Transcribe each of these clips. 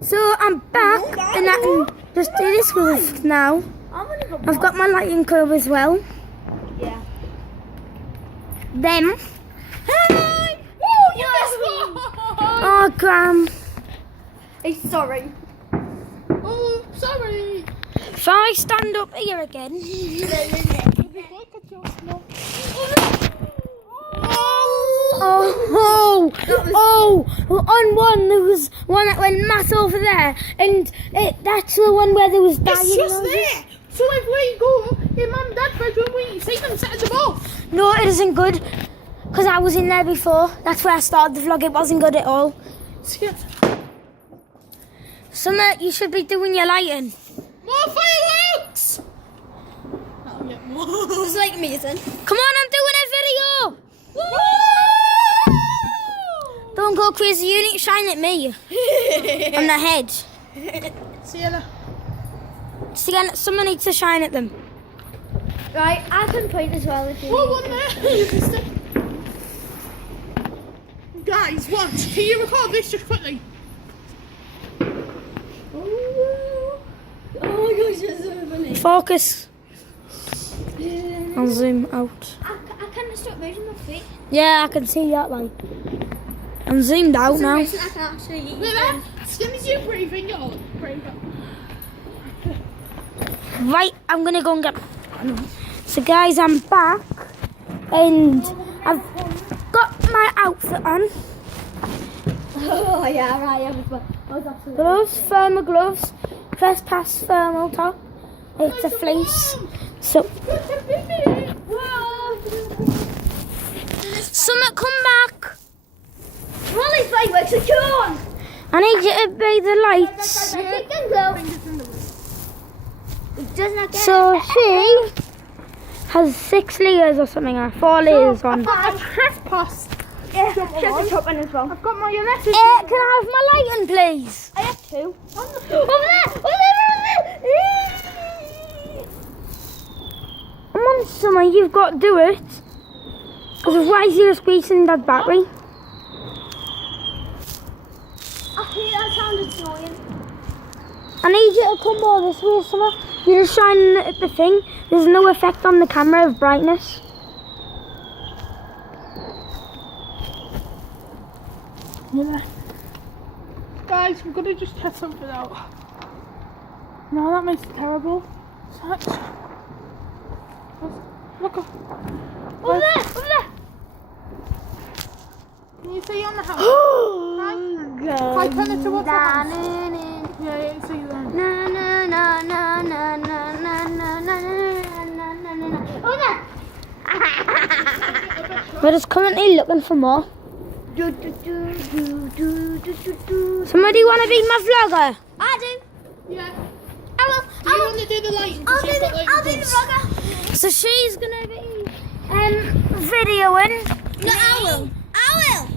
So I'm back and I can just do this with now. I've got my lighting club as well. Yeah. Them. Hey! Woo, you missed one! Oh, Graham. Hey, sorry. Oh, sorry. If I stand up here again. Oh, on one there was one that went mass over there, and that's the one where there was dying. It's just there. So if we go in Mum and Dad's bedroom, we see them setting them off. No, it isn't good, because I was in there before. That's where I started the vlog. It wasn't good at all. Summer, you should be doing your lighting. More fireworks! That'll get more. It's like amazing. Come on, I'm doing a video. Woo! Don't go crazy, you need to shine at me on the head. See you later. So again, someone needs to shine at them. Right, I can point as well if you What one there? You missed it. Guys, watch. Can you record this just quickly? Oh my gosh, that's so funny. Focus. I'll zoom out. I can't stop moving my feet. Yeah, I can see that light. I'm zoomed out For some now. reason I can actually eat Look there. As soon as you breathing, you'll breathe up. Right, I'm gonna go and get. So guys, I'm back and I've got my outfit on. Oh yeah, right, I was absolutely. Gloves, thermal gloves, trespass thermal top. It's a fleece. So, Summer, come back. Rolly's fireworks are gone! I need you to be the lights. It does not get So she has 6 layers or something, or 4 layers on. I've trespassed. check the top one as well. I've got my message. Can I have my lighting, please? I have 2. Over there! Over there! Come on, Summer, you've got to do it. Otherwise you're squeezing that battery. I hate that sound, it's annoying. I need you to come more this way, Summer. You're just shining at the thing. There's no effect on the camera of brightness. Yeah. Guys, we're gonna just test something out. No, that makes it terrible. Such. Look up. Over there! Over there! Can you see on the house? Oh, If I turn it towards the house. Yeah, see that. Over there! We're just currently looking for more. Somebody want to be my vlogger? I do. Yeah. I will. Do you want to do the lighting? I'll do the vlogger. So she's gonna be videoing. No, I will.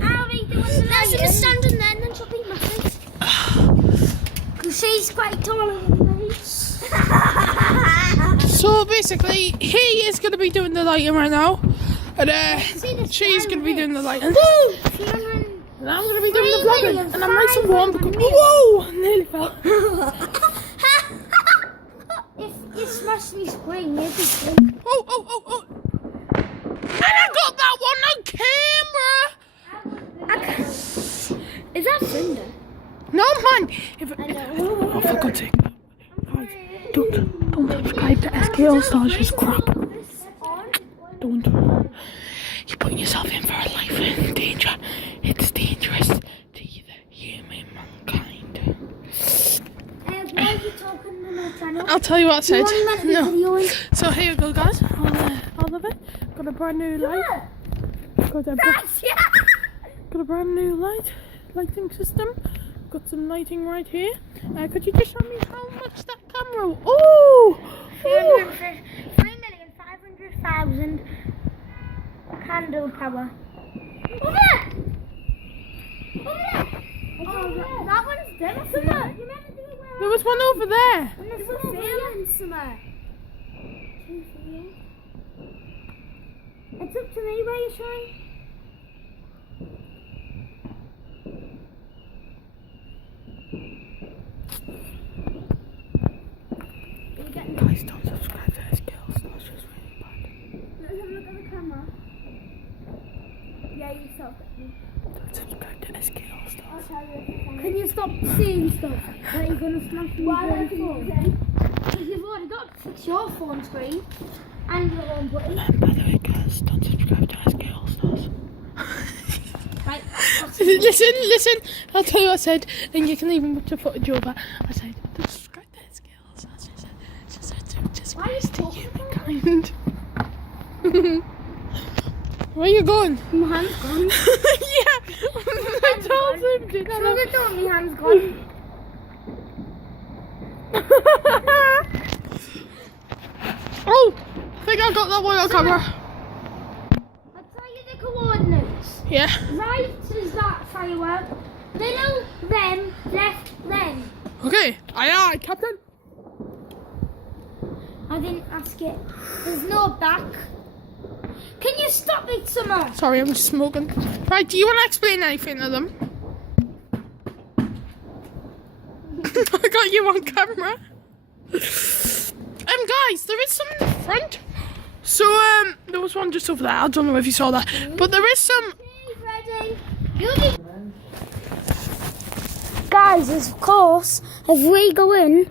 I'll be doing the She's gonna lighting. stand in there and then she'll beat my face. Cause she's quite tall than me. So basically, he is going to be doing the lighting right now, and she's going to be doing the lighting. And I'm going to be doing the vlogging, and I'm nice and warm because whoa, I nearly fell. If you smash me screen, you'll be asleep. Oh! And I got that one on camera. Is that Cinder? No man. Oh, for God's sake. Guys, don't subscribe to SK All Stars, she's crap. Don't. You're putting yourself in for a life in danger. It's dangerous to the human mankind. Why are you talking on my channel? I'll tell you what I said. You want to be No. videoing? So here you go, guys. All of it. Got a brand new light. Got a brand new lighting system. Got some lighting right here. Could you just show me how much that camera? Oh! 3,500,000 candle power. Over there! Over there! That one's dim. Summer, you never do it well. There was one over there. And there's one failing, Summer. It's up to me where you shine. Guys, don't subscribe to SK All Stars, just really bad. Let's have a look at the camera. Yeah, you stop. Don't subscribe to SK All Stars. Can you stop seeing stuff? That you're gonna smash me Why with don't your you phone? then? Because you've already got to fix your phone screen and your own button. By the way, guys, don't subscribe to SK All Stars. Right. Listen. I'll tell you what I said, and you can even put the footage over. I said, don't subscribe to SK All Stars. Just Why are you to talking humankind. Where are you going? My hand's gone. Yeah, I told him. Did I So not? they told me hand's gone. Oh, I think I got that one on camera. I'll tell you the coordinates. Yeah. Right is that firework. Middle, them, left, them. Okay. Aye, Captain. I didn't ask it. There's no back. Can you stop it, Summer? Sorry, I'm just smoking. Right, do you want to explain anything to them? I got you on camera. Guys, there is some in the front. So, there was one just over there. I don't know if you saw that. But there is some... Ready? Guys, of course, if we go in,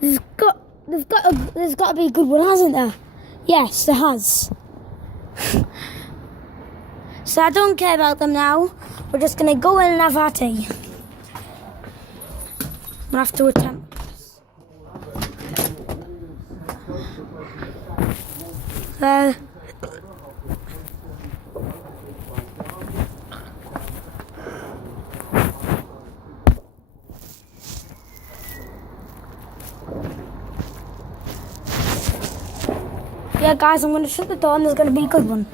there's got to be a good one, hasn't there? Yes, there has. So I don't care about them now. We're just gonna go in and have our tea. We'll have to attempt. Yeah, guys, I'm going to shut the door and there's going to be a good one.